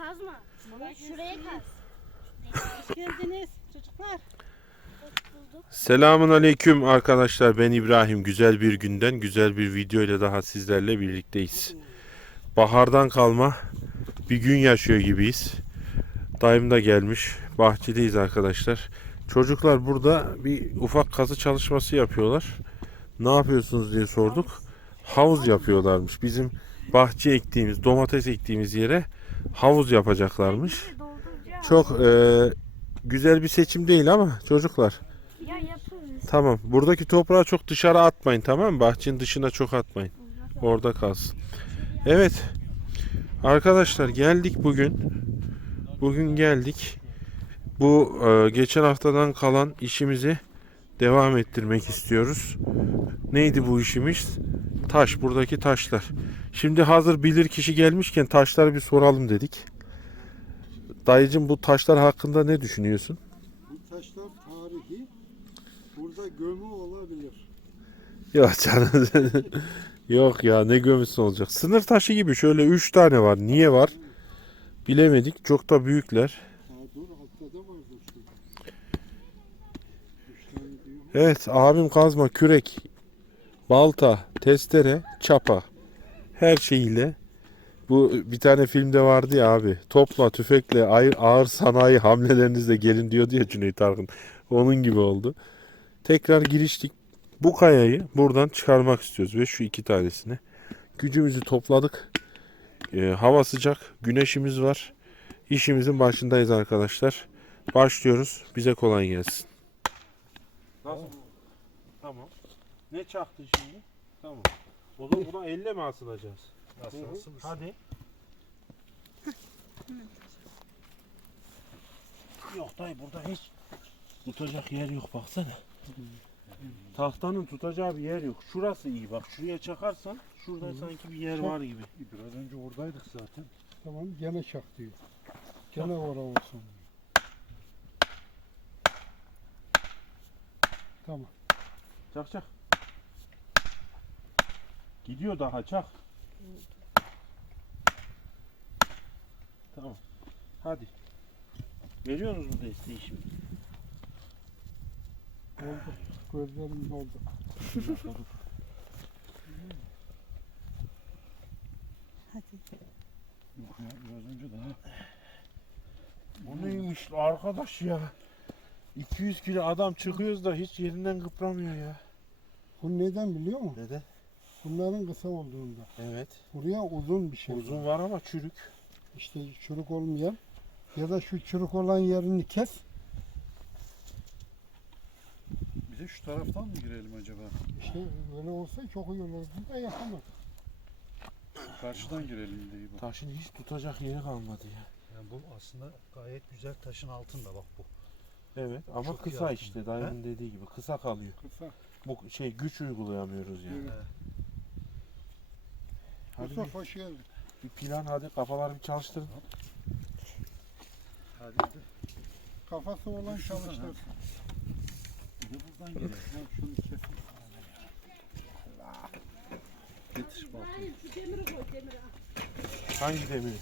kazma. Şuraya kaz. Hoş geldiniz çocuklar. Bulduk. Selamun aleyküm arkadaşlar ben İbrahim. Güzel bir günden güzel bir video ile daha sizlerle birlikteyiz. Bahardan kalma bir gün yaşıyor gibiyiz. Dayım da gelmiş. Bahçedeyiz arkadaşlar. Çocuklar burada bir ufak kazı çalışması yapıyorlar. Ne yapıyorsunuz diye sorduk. Havuz yapıyorlarmış. Bizim bahçe ektiğimiz, domates ektiğimiz yere havuz yapacaklarmış. Çok eee, güzel bir seçim değil ama çocuklar Ya yaparız. Tamam. Buradaki toprağı çok dışarı atmayın tamam mı? Bahçenin dışına çok atmayın. Orada kalsın. Evet. Arkadaşlar geldik bugün. Bugün geldik. Bu e, geçen haftadan kalan işimizi devam ettirmek istiyoruz. Neydi bu işimiz? Taş. Buradaki taşlar. Şimdi hazır bilir kişi gelmişken taşları bir soralım dedik. Dayıcım bu taşlar hakkında ne düşünüyorsun? Bu taşlar tarihi. Burada gömü olabilir. Yok canım. Yok ya ne gömüsü olacak. Sınır taşı gibi şöyle 3 tane var. Niye var? Bilemedik. Çok da büyükler. Evet abim kazma, kürek, balta, testere, çapa. Her şeyiyle. Bu bir tane filmde vardı ya abi. Topla, tüfekle, ağır sanayi hamlelerinizle gelin diyordu ya Cüneyt Arkın. Onun gibi oldu. Tekrar giriştik. Bu kayayı buradan çıkarmak istiyoruz ve şu iki tanesini. Gücümüzü topladık. Ee, hava sıcak, güneşimiz var. İşimizin başındayız arkadaşlar. Başlıyoruz. Bize kolay gelsin. Nasıl? Tamam. Ne çaktın şimdi? Tamam. O zaman buna elle mi asılacağız? Nasıl Hadi. Yok dayı burada hiç tutacak yer yok baksana. Tahtanın tutacağı bir yer yok. Şurası iyi bak. Şuraya çakarsan şurada sanki bir yer Çak. var gibi. Biraz önce oradaydık zaten. Tamam gene çak diyor. Gene orada olsun. Tamam. Çak çak. Gidiyor daha çak. Tamam. Hadi. Veriyorsunuz mu desteği şimdi? Oldu. Gözlerim doldu. Hadi. Yok ya biraz önce daha. Bu neymiş arkadaş ya? 200 kilo adam çıkıyoruz da hiç yerinden kıpramıyor ya. Bu neden biliyor musun? Dede. Bunların kısa olduğunda. Evet. Buraya uzun bir şey. Uzun var ama çürük. İşte çürük olmayan ya da şu çürük olan yerini kes. Bir de şu taraftan mı girelim acaba? İşte öyle olsa çok iyi olurdu da yapamadık. Karşıdan girelim diye bak. Taşın hiç tutacak yeri kalmadı ya. Yani bu aslında gayet güzel taşın altında bak bu. Evet ama Çok kısa işte dayımın dediği gibi kısa kalıyor. Kısa. Bu şey güç uygulayamıyoruz yani. Evet. Hadi bir, hoş geldin. bir plan hadi kafaları bir çalıştırın. Hadi Kafası olan çalıştırsın. bir de buradan girelim. Ya şunu kesin. Getir baltayı. Şu demiri koy demiri. Hangi demiri?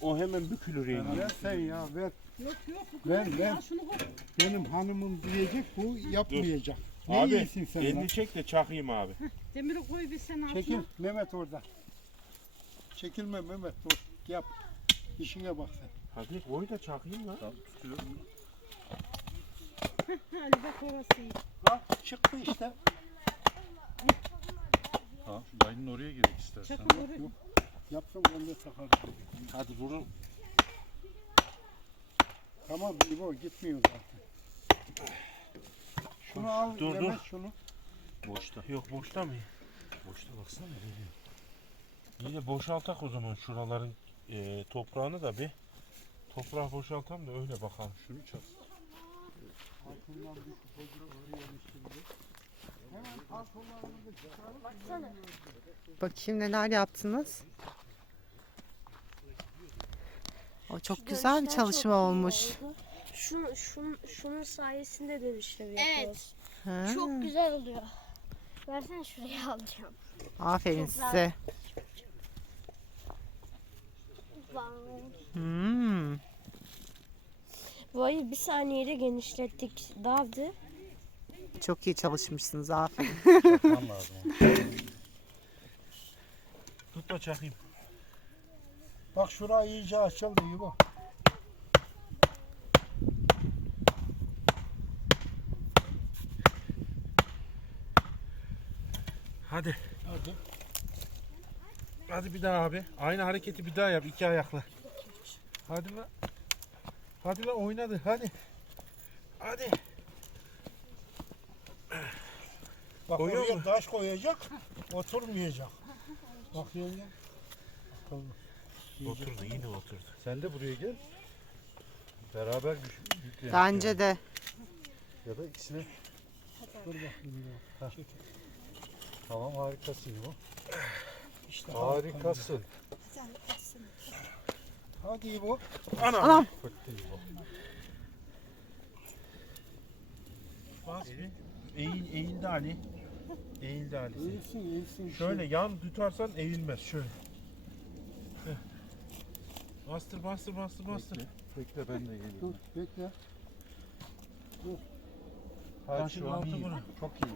O hemen bükülür yenge. Ver sen ya ver. Yok yok. bu Ver, kadar ver. Ya şunu koy. Benim hanımım diyecek bu yapmayacak. Ne Abi yiyorsun sen elini lan? çek de çakayım abi. Demiri koy bir sen altına. Çekil Mehmet orada. Çekilme Mehmet dur. Yap. İşine bak sen. Hadi koy da çakayım lan. Tamam tutuyorum. Hadi bak orası iyi. Bak çıktı işte. Tamam şu dayının oraya girek istersen. Çakıl oraya. Yapsın ben de takarım. Hadi vurun. Tamam İbo gitmiyor zaten. Şunu al Dur, Mehmet dur. şunu. Boşta. Yok boşta mı? Boşta baksana geliyor. İyi de boşaltak o zaman şuraların e, toprağını da bir. Toprağı boşaltalım da öyle bakalım. Şunu çak. Altından bir kupa oraya şimdi. Hemen pantolonlarını da çıkarıp Baksana. Bakayım neler yaptınız. O çok Şu güzel bir dönüşler çalışma çok iyi olmuş. oldu. Şu, şun, şunun sayesinde dönüşleri Evet. yapıyoruz. Ha, Çok güzel oluyor. Versene şuraya alacağım. Aferin size. Hmm. Vay bir saniyede genişlettik. Davdı. Çok iyi çalışmışsınız aferin. Lazım. Tut da çakayım. Bak şurayı iyice açıldı iyi bak. Hadi. Hadi. Hadi bir daha abi. Aynı hareketi bir daha yap iki ayakla. Hadi lan. Hadi lan oynadı hadi. Hadi. Bak Koyuyor oraya mu? taş koyacak, oturmayacak. Bak yenge. Oturdu yine oturdu. Sen de buraya gel. Beraber yük- yükleyelim. Bence de. Ya da ikisini. Dur bakayım ya. Çekil. Tamam harikasın bu. İşte Harikasın. Hadi iyi bu. Ana. Bu. Bas. Eğil, eğildi Ali. Eğildi Ali. İyisin iyisin. Şöyle yan tutarsan eğilmez. Şöyle. Heh. Bastır bastır bastır bastır. Bekle. Bekle ben de Dur geliyorum. bekle. Haydi Taşın şu an iyi. Çok iyi.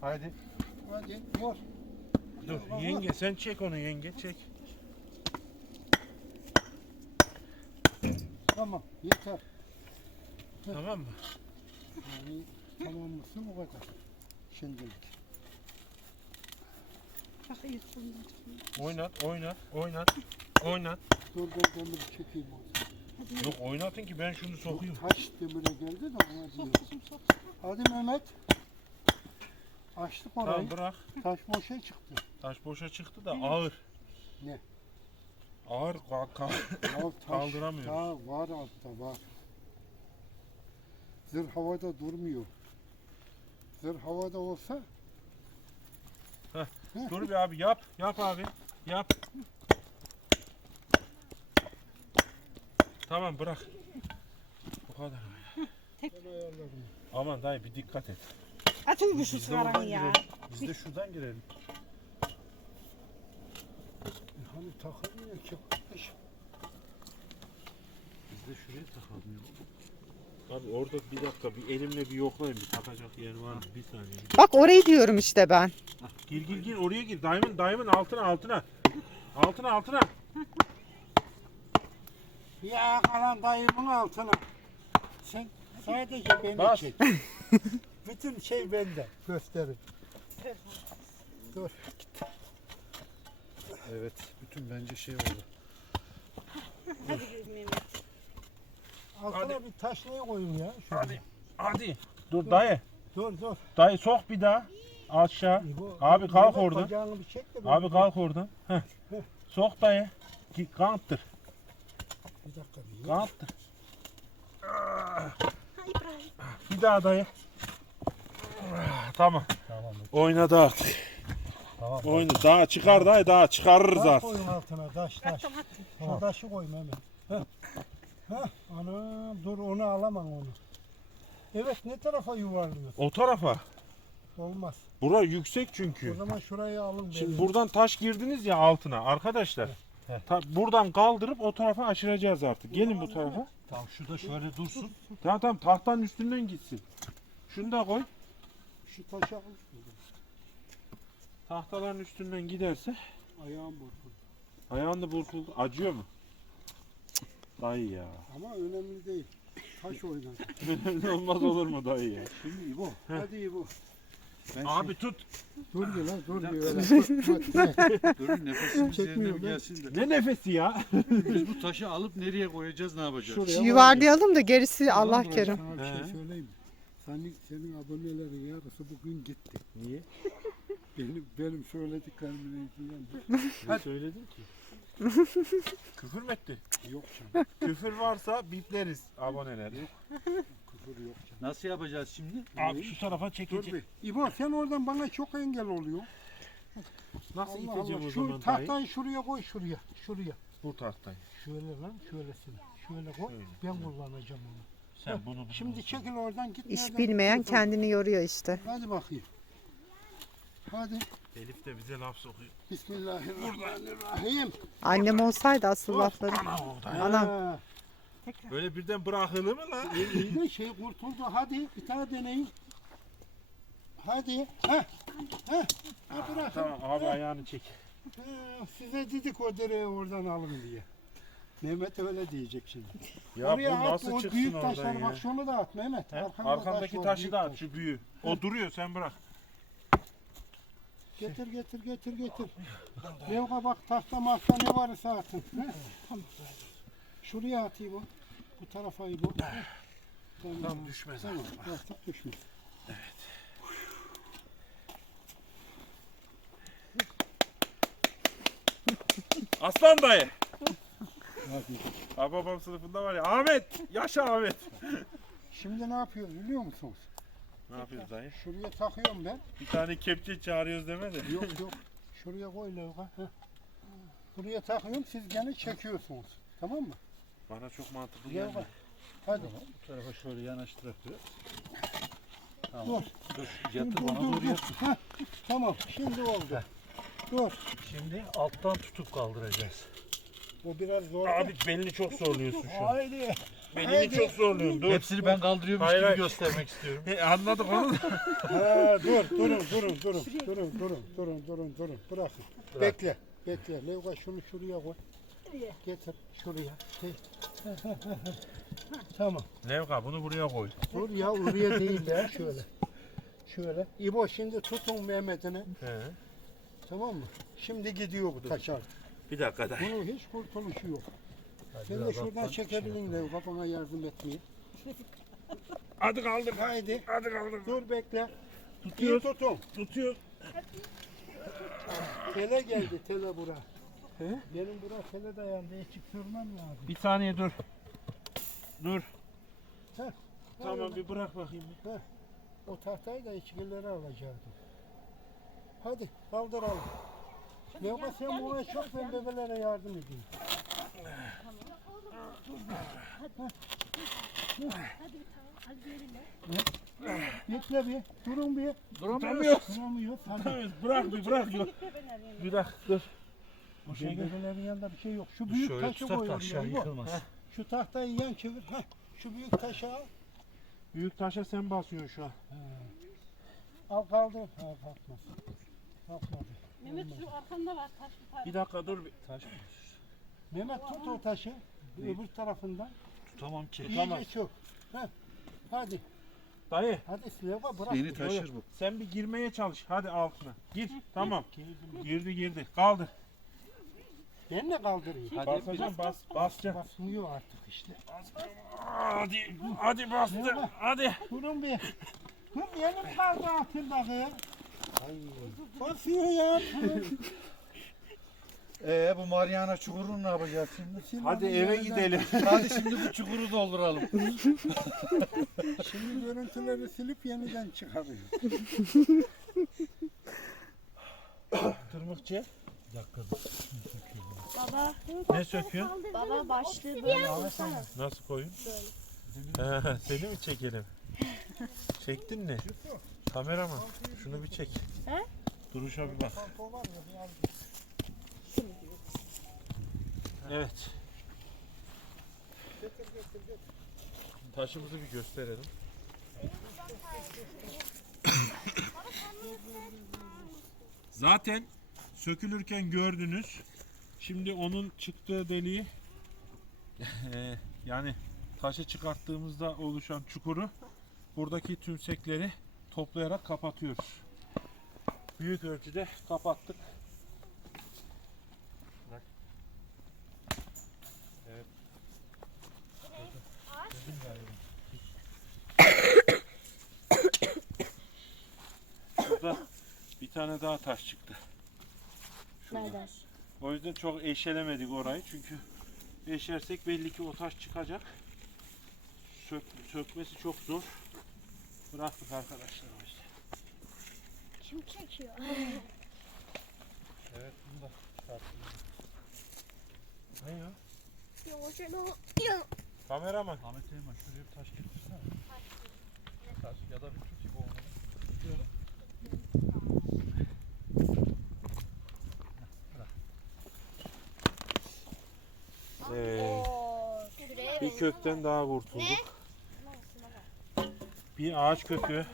Haydi. Hadi vur. Dur yenge sen çek onu yenge çek. Tamam yeter. Tamam mı? Yani tamam mısın o kadar. Şimdilik. Bak iyi. Oynat oynat oynat. Oynat. Dur dur demiri çekeyim onu. Yok oynatın ki ben şunu sokayım. Taş demire geldi de ona diyor. Sok kızım sok. Hadi Mehmet. Açtık orayı. Tamam bırak. Taş boşa çıktı. Taş boşa çıktı da ağır. Ne? Ağır ka- ka- Ya taş Kaldıramıyoruz. daha var altta var. Zırh havada durmuyor. Zırh havada olsa Dur bir abi yap. Yap abi. Yap. Tamam bırak. Bu kadar. Aman dayı bir dikkat et. Atın bu şu Biz de ya. girelim. Biz de şuradan girelim. E Hani takılmıyor ki. Biz de şuraya takalım. Abi orada bir dakika bir elimle bir yoklayayım bir takacak yer var mı? Bir saniye. Bak orayı diyorum işte ben. Gir gir gir oraya gir. Dayımın dayımın altına altına. Altına altına. Ya kalan dayımın altına. Sen sadece beni Bas. çek. Bütün şey bende. Gösterin. Dur. Evet. Bütün bence şey oldu. Hadi Mehmet. Altına Hadi. bir taş ne koyayım ya? Şöyle. Hadi. Hadi. Dur dayı. Dur dur. Dayı sok bir daha. Aşağı. İbo, Abi kalk. Bacağını bir çek de ben- Abi kalk oradan. Heh. Sok dayı. Git kanttır. Bir dakika bir. Kanttır. Bir daha dayı. Tamam. Tamam. Oynadık. Tamam. Oyna. Daha çıkar dayı daha çıkarırız Taş artık. koyun altına taş taş. Attım attım. Şu taşı koy Mehmet. Heh. Heh, anam dur onu alamam onu. Evet ne tarafa yuvarlıyorsun? O tarafa. Olmaz. Bura yüksek O çünkü. zaman şurayı alın. Şimdi beni. buradan taş girdiniz ya altına arkadaşlar. Ta- buradan kaldırıp o tarafa aşıracağız artık. Gelin bu tarafa. Tamam şu da şöyle dursun. Tamam tamam tahtanın üstünden gitsin. Şunu da koy. Şu taşı al. Tahtaların üstünden giderse Ayağım burkul. ayağın da burkuldu. Acıyor mu? Dayı ya. Ama önemli değil. Taş oynar. Olmaz olur mu dayı ya? Şimdi İbo. Hadi iyi bu. Ben Abi tut. Dur bir lan dur bir öyle. Bak, bak, ne? Dur nefesimiz Çekmiyor lan. gelsin de. Ne nefesi ya? Biz bu taşı alıp nereye koyacağız ne yapacağız? Şuraya Şu var. yuvarlayalım da gerisi Allah Ulan kerim. Sana bir He. şey söyleyeyim mi? Senin, senin abonelerin yarısı bugün gitti. Niye? Benim, benim söylediklerimin yüzünden. Ne söyledin ki? Küfür mü etti? Yok canım. Küfür varsa bipleriz aboneler. Küfür yok canım. Nasıl yapacağız şimdi? Abi şu tarafa Dur çekecek. bir. İbo sen oradan bana çok engel oluyor. Nasıl Allah iteceğim Allah. o Şu zaman dayı? tahtayı şuraya koy şuraya. Şuraya. Bu tahtayı. Şöyle lan şöylesine. Şöyle koy. Şöyle. Ben kullanacağım onu. Sen bunu Şimdi çekil oradan git. İş nereden bilmeyen kendini yoruyor işte. Hadi bakayım. Hadi. Elif de bize laf sokuyor. Bismillahirrahmanirrahim. Annem olsaydı asıl lafları. Anam. Ha, Böyle birden bırakılır mı lan? iyi, iyi de şey kurtuldu. Hadi bir tane deneyin. Hadi. Ha. Ha. Ha bırakın. Tamam abi ayağını çek. Ha, size dedik o dereyi oradan alın diye. Mehmet öyle diyecek şimdi. Ya Oraya bu nasıl o çıksın büyük oradan taşları ya? bak şunu da at Mehmet. He? Arkanda Arkandaki taş var, taşı büyük da at taş. şu büyüğü. O duruyor sen bırak. Getir getir getir getir. Levga bak tahta mahta ne varsa atın. He? Şuraya atayım o. Bu tarafa bu. Tamam. Tam düşmez. Tamam. Artık düşmez. Aslan dayı. Hadi. Abi babam sınıfında var ya. Ahmet. Yaşa Ahmet. Şimdi ne yapıyoruz biliyor musunuz? Ne yapıyoruz dayı? Şuraya takıyorum ben. Bir tane kepçe çağırıyoruz deme de. Yok yok. Şuraya koy Levga. Heh. Buraya takıyorum siz gene çekiyorsunuz. Tamam mı? Bana çok mantıklı geldi. Hadi. Bu tarafa şöyle yanaştırak biraz. Dur. Dur Dur yatır dur bana dur. doğru dur. yatır. Heh. Tamam. Şimdi oldu. Dur. Şimdi alttan tutup kaldıracağız. O biraz zor. Abi belini çok zorluyorsun şu an. Haydi. Belini çok zorluyorsun. Dur. Hepsini ben kaldırıyormuş Hayır, gibi hayır. göstermek istiyorum. He, anladık onu. da. Ha, dur durun durun durun. Durun durun durun durun durun. Bırakın. Bekle. Bekle. Levga şunu şuraya koy. Getir şuraya. Şey. tamam. Levka bunu buraya koy. Dur ya oraya değil ya şöyle. Şöyle. İbo şimdi tutun Mehmet'ine. He. Tamam mı? Şimdi gidiyor bu artık. Bir dakika dayı. Bunun hiç kurtuluşu yok. Sen de şuradan alttan çekebilin Levga bana yardım etmeye. Hadi kaldır. Haydi. Hadi kaldır. Dur bekle. İyi Tutuyor. tutun. Tutuyor. Tele geldi tele bura. Benim bura tele dayandı. Hiç sürmem lazım. Bir saniye dur. Dur. Heh. Tamam bir bırak bakayım. O tahtayı da içkileri alacaktım. Hadi kaldıralım. Levga sen buna çok ben bebelere yardım edeyim. Bekle bir, durun bir. Duramıyoruz. Duramıyor. Hadi. Duramıyoruz. Bırak bir bırak. Yok. Bırak dur. Bu şey yanında bir şey yok. Şu büyük Şöyle taşı tutak da koy aşağı yıkılmaz. Şu tahtayı yan çevir. Heh. Şu büyük taşı al. Büyük taşa sen basıyorsun şu an. Al kaldır. Ha kalkmaz. Kalkmadı. Mehmet şu arkanda var taş bir tane. Bir dakika dur. bir- Taş mı? Mehmet tut o taşı. Öbür tarafından. Tutamam ki. İyice çök. Heh. Hadi. Dayı Hadi Sileva bırak. Beni taşır bu. sen bir girmeye çalış. Hadi altına. Gir. Tamam. Girdi girdi. Kaldır. Ben de kaldırayım. Basacağım bas. Basacaksın. Basmıyor artık işte. Hadi. Hadi bastı. Hadi. Durun bir. Dur yenim kaldı altında be. Basıyor ya. Ee bu Mariana çukurunu ne yapacağız şimdi? Hadi eve gidelim. Hadi şimdi bu çukuru dolduralım. Şimdi görüntüleri silip yeniden çıkarıyor. Tırmıkçı. Bir dakika. Baba, Ne söküyor? baba başlığı böyle olsana. Nasıl koyun? Ha, Seni mi çekelim? Çektin mi? Kameraman şunu bir çek. He? Duruşa bir bak. Pantol var ya, al. Evet. Taşımızı bir gösterelim. Zaten sökülürken gördünüz. Şimdi onun çıktığı deliği eee, yani taşı çıkarttığımızda oluşan çukuru buradaki tümsekleri toplayarak kapatıyoruz. Büyük ölçüde kapattık. Burada bir tane daha taş çıktı. Şurada. Nereden? O yüzden çok eşelemedik orayı çünkü eşersek belli ki o taş çıkacak. Sök, sökmesi çok zor. Bıraktık arkadaşlar o yüzden. Kim çekiyor? Evet bunu da Ne ya? Yavaş yavaş. Kameraman. Ahmet Eyman şuraya bir taş getirsene. Taş ya da bir tut gibi olmalı. Evet. Bir kökten daha kurtulduk. Bir ağaç kökü.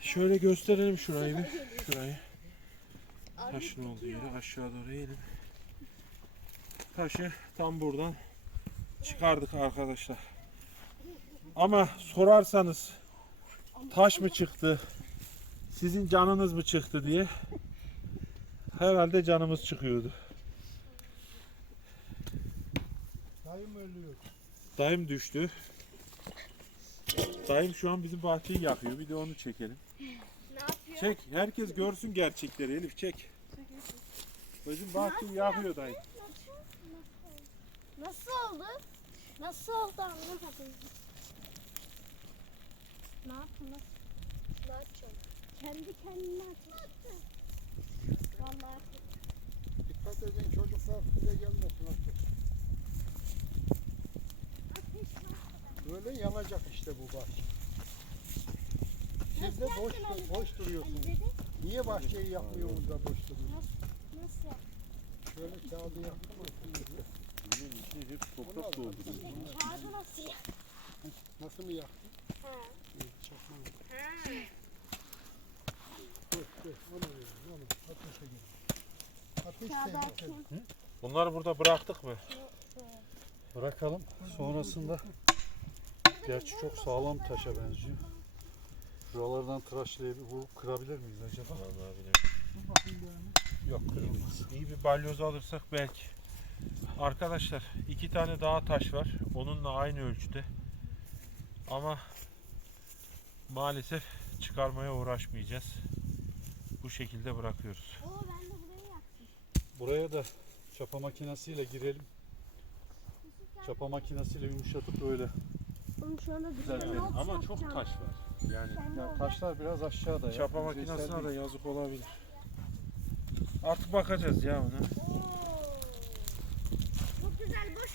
Şöyle gösterelim şurayı bir. Şurayı. Taşın olduğu yeri aşağı doğru eğelim. Taşı tam buradan çıkardık arkadaşlar. Ama sorarsanız taş mı çıktı? Sizin canınız mı çıktı diye herhalde canımız çıkıyordu. Dayım ölüyor. Dayım düştü. Dayım şu an bizim bahçeyi yakıyor. Bir de onu çekelim. Ne yapıyor? Çek. Herkes görsün gerçekleri Elif çek. Bizim bahçeyi yakıyor dayım. Nasıl oldu? Nasıl oldu anlamadım. Ne yaptın? Nasıl? Ne yapacaksın? Kendi kendine açtı. Vallahi Dikkat edin çocuklar size gelmesin artık. Böyle yanacak işte bu bahçe. Siz de boş, boş duruyorsunuz. Niye bahçeyi yakmıyorsunuz da boş duruyorsunuz? nasıl? Şöyle kağıdı yaktım aslında. Bunun içine hep toprak dolduruyor. Kağıdı nasıl yaptın? Nasıl mı yaktın? Ha. Çakma. Ha. Dur dur. Onu verin. Onu. Ateşe gir. Ateş Kağıdı tehlikeli. atayım. Bunları burada bıraktık mı? Bırakalım. Sonrasında gerçi çok sağlam taşa benziyor. Şuralardan tıraşlayıp vurup kırabilir miyiz acaba? Yok kırılmaz. İyi bir balyoz alırsak belki. Arkadaşlar iki tane daha taş var. Onunla aynı ölçüde. Ama maalesef çıkarmaya uğraşmayacağız. Bu şekilde bırakıyoruz. Oo ben de burayı yaktım. Buraya da çapa makinesiyle girelim. Çapa makinesiyle yumuşatıp böyle. Oğlum şu anda Güzel bir bir- Ama çok taş var. Yani Ya taşlar biraz aşağıda ya. çapa Yüzeysel makinesine de değil. yazık olabilir. Artık bakacağız ya ona. Çok güzel boşlukları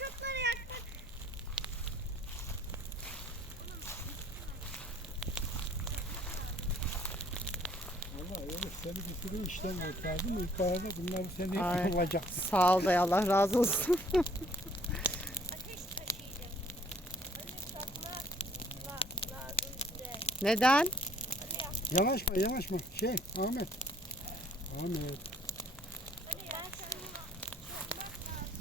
Seni bir sürü işlem olsaydı mı yukarıda bunları seni Ay. yapılacak. Sağ ol dayı Allah razı olsun. Ateş taşıyacağım. Öyle çakmak la- lazım bize. Neden? Hani. Yanaşma yanaşma. Şey Ahmet. Ahmet. Hani ben senin çakmak lazım.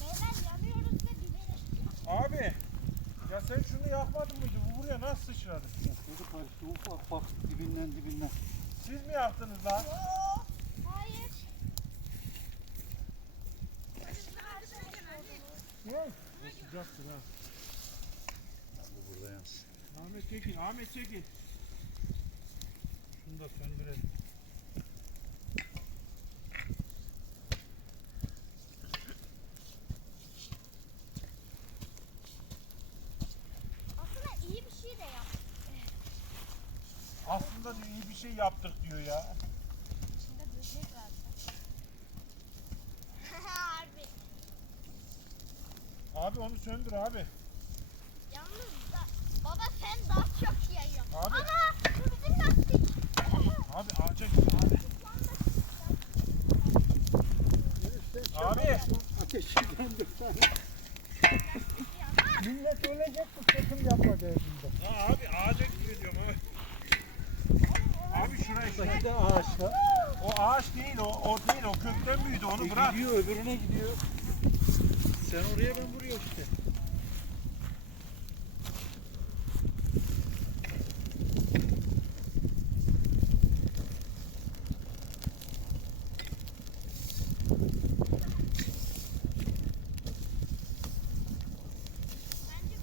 Beyler yanıyoruz ve biberik. Abi ya sen şunu yapmadın mıydı? Bu buraya nasıl sıçradı? Çocuk karıştı ufak bak dibinden dibinden. Siz mi yaptınız lan? Oo, hayır. Sıcaktır ha. Bu burada yansın. Ahmet çekil. Şunu da söndürelim. Aslında iyi bir şey de yaptık. Aslında iyi bir şey yaptık diyor ya. İçinde böcek. Harbi. Abi onu söndür abi. Yalnız da baba sen daha çok yayıyorsun. Abi. Ama bu bizim lastik. Abi ağaca git abi. Abi. Ateşinden döksene. Ölecek bu çekim yapma derdinde. Ya abi ağaca git diyorum abi. Abi şuraya şuraya. De ağaçta. O ağaç değil o, o değil o kökten büyüdü onu bırak. Gidiyor öbürüne gidiyor. Sen oraya ben buraya işte.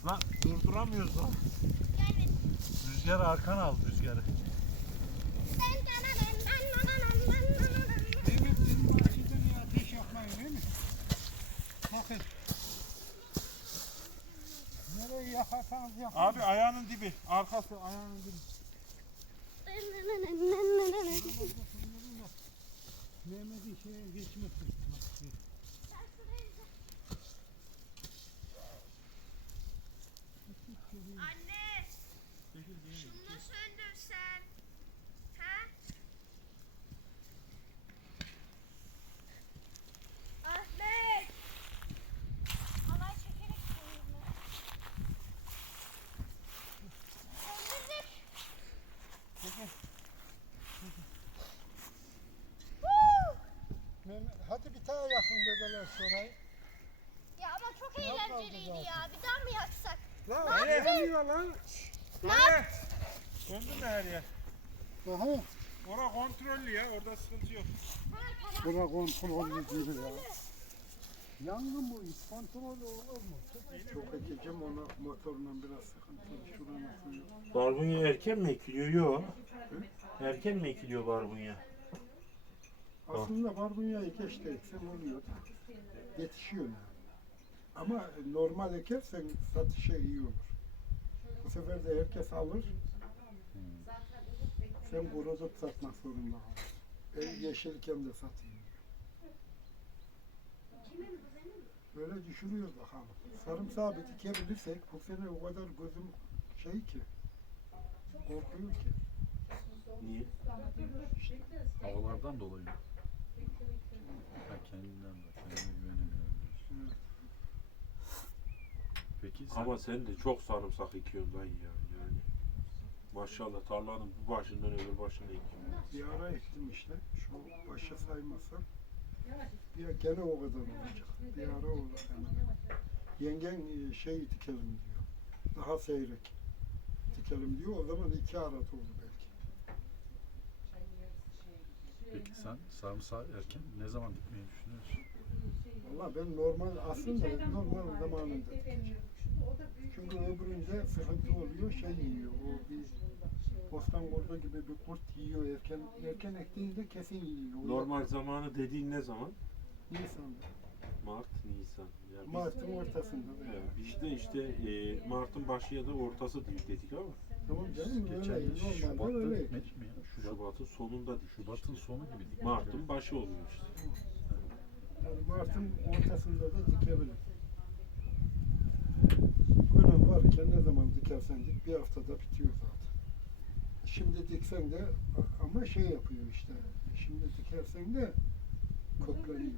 Lan durduramıyoruz lan. Rüzgar arkan al rüzgarı. Evet senin bahçede niye ateş yakmayın değil mi? Bakın. Ne Nereyi yakarsanız yakın. Abi ayağının dibi. Arkası ayağının dibi. Mehmet'i şeye geçmesin. Anne. Şunu söndürsen. Ha? Ahmet. Halay çekerek ben. Söndürdük. Hadi bir tane yakın bebeler şurayı. Ya ama çok eğlenceliydi ya. Bir daha mı yaksak? Lan ne oluyor lan? Her yer? Aha. Ora kontrollü ya. Orada sıkıntı yok. Buna kontrol ediyor ya. Yangın bu iş kontrol olur mu? Çok ekeceğim ona motorla biraz sıkıntılı. Şuranın. Barbunya erken mi ekiliyor? Yok. Erken mi ekiliyor barbunya? Aslında barbunyayı geç de eksen oluyor. Yetişiyor yani. Ama normal ekersen satışa iyi olur. Bu sefer de herkes alır. Sen kurutup satmak zorunda kalırsın. Ben yeşilken de satayım. Böyle düşünüyoruz bakalım. Sarımsağı bir dikebilirsek bu sene o kadar gözüm şey ki korkuyor ki. Niye? Havalardan dolayı. Ha kendinden de diyorsun. Evet. Peki sen Ama sen de çok sarımsak ekiyorsun dayı ya. Yani. Maşallah tarlanın bu başından öbür başına ekiyorsun. Bir ara ektim işte. Şu başa saymazsam. Bir gene o kadar olacak. Bir ara olur hemen. Yengen e, şey dikelim diyor. Daha seyrek dikelim diyor. O zaman iki ara olur belki. peki sen sarımsağı erken ne zaman dikmeyi düşünüyorsun? Valla ben normal aslında normal zamanında dikeceğim. Çünkü öbüründe sıkıntı oluyor. Şey yiyor. O bir bostan kurdu gibi bir kurt yiyor. Erken erken ektiğinde kesin yiyor. O Normal zamanı dediğin ne zaman? Nisan'da. Mart, Nisan. Ya biz, Mart'ın ortasında. Evet, biz de işte e, Mart'ın başı ya da ortası değil dedik ama Tamam canım Geçen öyle. yıl Normalde Şubat'ta öyle. dikmedik mi ya? Şubat, Şubat'ın sonunda dik. Şubat'ın sonu gibi. Mart'ın başı oluyor işte. Yani Mart'ın ortasında da dikebilir. Gönül varken ne zaman dikersen dik bir haftada bitiyor zaten. Şimdi diksen de ama şey yapıyor işte. Şimdi dikersen de kökleniyor.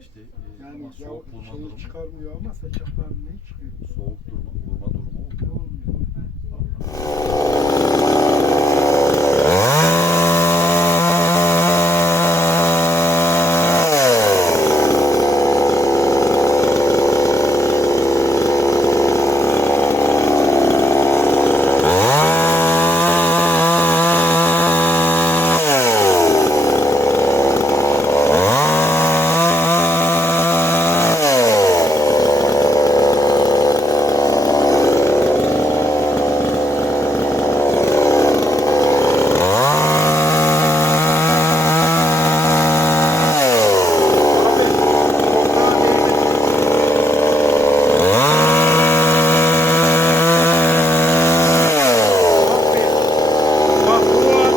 İşte e, Yani ama soğuk şeyi durumu, çıkarmıyor ama saçaklarını ne çıkıyor? soğuk durumu, vurma durumu olmuyor. Olmuyor. Bak bu var.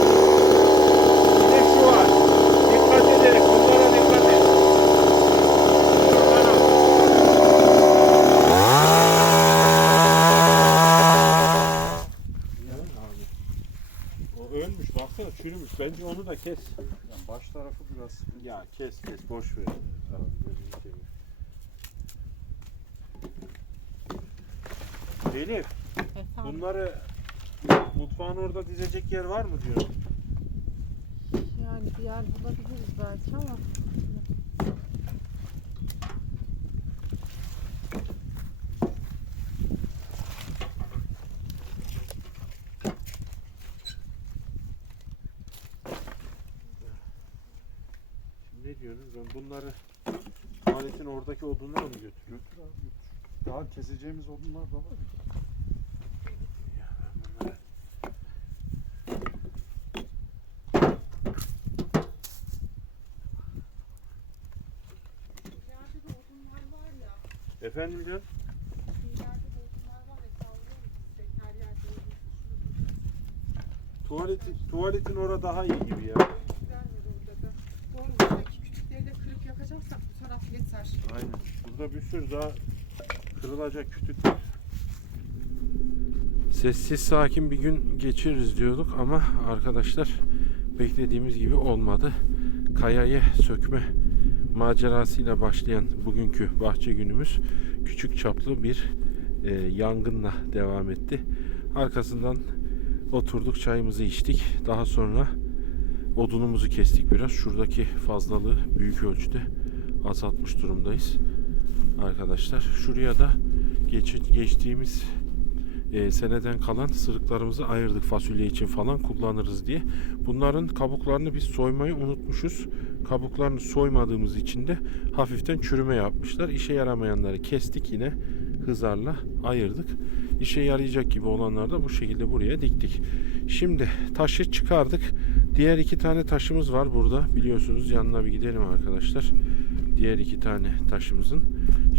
Bir de şu var. Dikkat ederek bunlara dikkat et. Şuradan al. O ölmüş baksana çürümüş. Bence onu da kes. Yani baş tarafı biraz sıkıntı. Ya kes kes boş ver. Tamam, gözünü. Elif bunları mutfağın orada dizecek yer var mı diyor. Yani bir yer bulabiliriz belki ama. götürüyorsunuz? Ben bunları aletin oradaki odunları mı götürüyorum? Götür abi götür. Daha keseceğimiz odunlar da var. ya. Efendim canım? İleride de Tuvaleti, tuvaletin orada daha iyi gibi ya. Aynen. Burada bir sürü daha kırılacak kütük var. Sessiz sakin bir gün geçiririz diyorduk ama arkadaşlar beklediğimiz gibi olmadı. Kayayı sökme macerasıyla başlayan bugünkü bahçe günümüz küçük çaplı bir e, yangınla devam etti. Arkasından oturduk çayımızı içtik. Daha sonra odunumuzu kestik biraz. Şuradaki fazlalığı büyük ölçüde azaltmış durumdayız arkadaşlar. Şuraya da geç, geçtiğimiz e, seneden kalan sırıklarımızı ayırdık fasulye için falan kullanırız diye. Bunların kabuklarını biz soymayı unutmuşuz. Kabuklarını soymadığımız için de hafiften çürüme yapmışlar. İşe yaramayanları kestik yine hızarla ayırdık. İşe yarayacak gibi olanları da bu şekilde buraya diktik. Şimdi taşı çıkardık. Diğer iki tane taşımız var burada. Biliyorsunuz yanına bir gidelim arkadaşlar. Diğer iki tane taşımızın.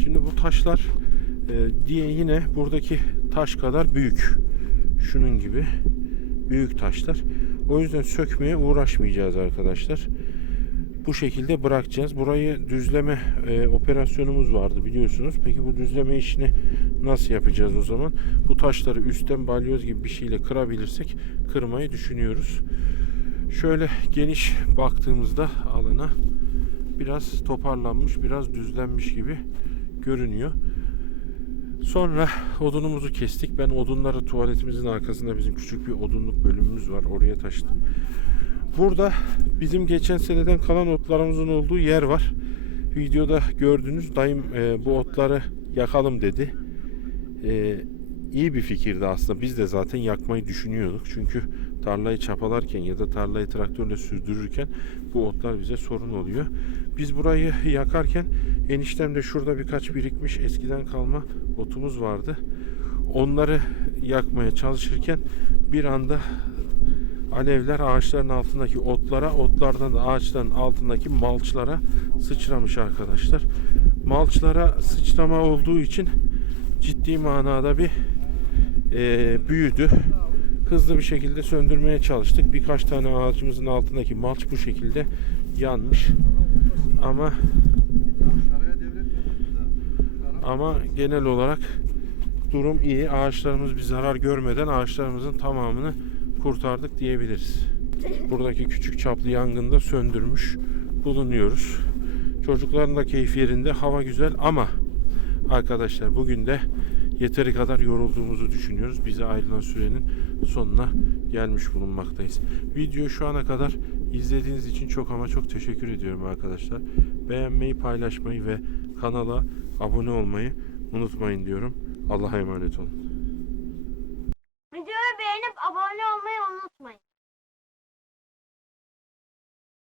Şimdi bu taşlar e, diye yine buradaki taş kadar büyük. Şunun gibi büyük taşlar. O yüzden sökmeye uğraşmayacağız arkadaşlar. Bu şekilde bırakacağız. Burayı düzleme e, operasyonumuz vardı biliyorsunuz. Peki bu düzleme işini nasıl yapacağız o zaman? Bu taşları üstten balyoz gibi bir şeyle kırabilirsek kırmayı düşünüyoruz. Şöyle geniş baktığımızda alana biraz toparlanmış, biraz düzlenmiş gibi görünüyor. Sonra odunumuzu kestik. Ben odunları tuvaletimizin arkasında bizim küçük bir odunluk bölümümüz var. Oraya taşıdım. Burada bizim geçen seneden kalan otlarımızın olduğu yer var. Videoda gördünüz dayım e, bu otları yakalım dedi. E, iyi bir fikirdi aslında. Biz de zaten yakmayı düşünüyorduk. Çünkü tarlayı çapalarken ya da tarlayı traktörle sürdürürken bu otlar bize sorun oluyor. Biz burayı yakarken eniştem de şurada birkaç birikmiş eskiden kalma otumuz vardı. Onları yakmaya çalışırken bir anda alevler ağaçların altındaki otlara, otlardan da ağaçların altındaki malçlara sıçramış arkadaşlar. Malçlara sıçrama olduğu için ciddi manada bir e, büyüdü. Hızlı bir şekilde söndürmeye çalıştık. Birkaç tane ağacımızın altındaki malç bu şekilde yanmış. Ama ama genel olarak durum iyi. Ağaçlarımız bir zarar görmeden ağaçlarımızın tamamını kurtardık diyebiliriz. Buradaki küçük çaplı yangında söndürmüş bulunuyoruz. Çocukların da keyfi yerinde. Hava güzel ama arkadaşlar bugün de yeteri kadar yorulduğumuzu düşünüyoruz. Bize ayrılan sürenin sonuna gelmiş bulunmaktayız. Video şu ana kadar izlediğiniz için çok ama çok teşekkür ediyorum arkadaşlar. Beğenmeyi, paylaşmayı ve kanala abone olmayı unutmayın diyorum. Allah'a emanet olun. Videoyu beğenip abone olmayı unutmayın.